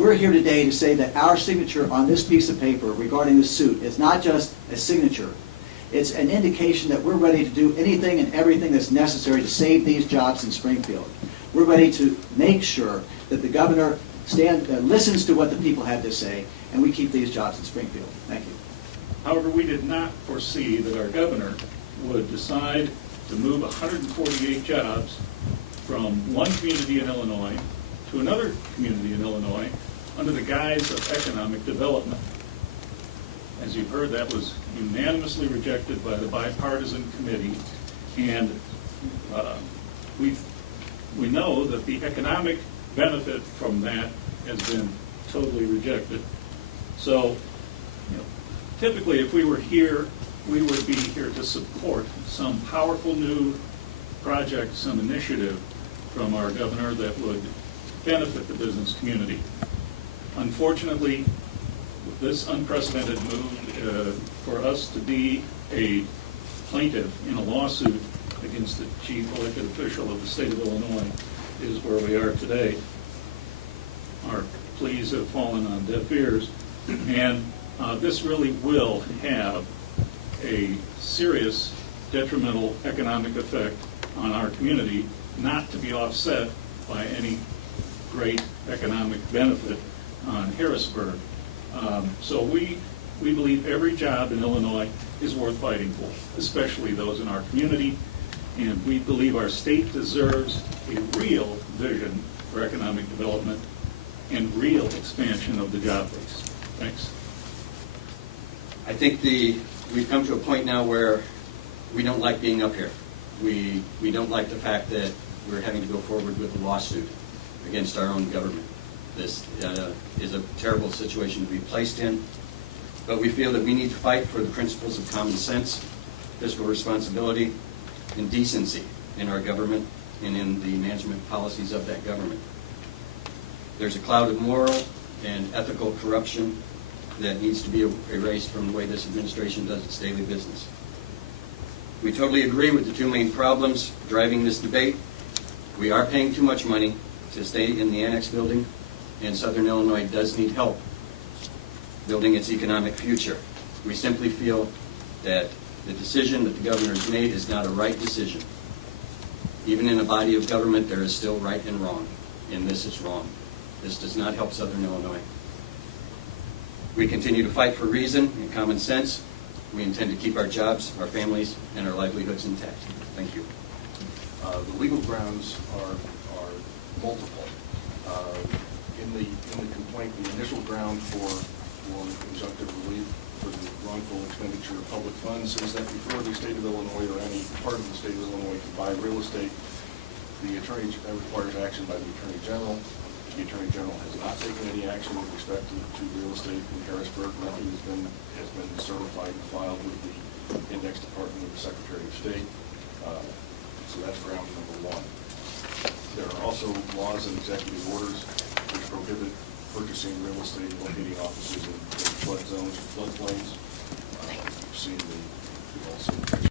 We're here today to say that our signature on this piece of paper regarding the suit is not just a signature. It's an indication that we're ready to do anything and everything that's necessary to save these jobs in Springfield. We're ready to make sure that the governor listens to what the people have to say, and we keep these jobs in Springfield. Thank you. However, we did not foresee that our governor would decide to move 148 jobs from one community in Illinois to another community in Illinois under the guise of economic development. As you've heard, that was unanimously rejected by the bipartisan committee, and we know that the economic benefit from that has been totally rejected. So, typically, if we were here, we would be here to support some powerful new project, some initiative from our governor that would benefit the business community. Unfortunately, this unprecedented move for us to be a plaintiff in a lawsuit against the chief elected official of the state of Illinois is where we are today. Our pleas have fallen on deaf ears, and this really will have a serious detrimental economic effect on our community, not to be offset by any great economic benefit on Harrisburg. So we believe every job in Illinois is worth fighting for, especially those in our community, and we believe our state deserves a real vision for economic development and real expansion of the job base. Thanks. I think we've come to a point now where we don't like being up here. We don't like the fact that we're having to go forward with a lawsuit against our own government. This is a terrible situation to be placed in, but we feel that we need to fight for the principles of common sense, fiscal responsibility, and decency in our government and in the management policies of that government. There's a cloud of moral and ethical corruption that needs to be erased from the way this administration does its daily business. We totally agree with the two main problems driving this debate. We are paying too much money to stay in the annex building, and Southern Illinois does need help building its economic future. We simply feel that the decision that the governor has made is not a right decision. Even in a body of government, there is still right and wrong, and this is wrong. This does not help Southern Illinois. We continue to fight for reason and common sense. We intend to keep our jobs, our families, and our livelihoods intact. Thank you. The legal grounds are multiple. In the complaint, the initial ground for injunctive relief for the wrongful expenditure of public funds is that before the state of Illinois or any part of the state of Illinois can buy real estate, the attorney requires action by the Attorney General. The Attorney General has not taken any action with respect to real estate in Harrisburg. Nothing has been certified and filed with the Index Department of the Secretary of State. So that's ground number one. There are also laws and executive orders which prohibit purchasing real estate locating offices in flood zones, floodplains. You've all seen the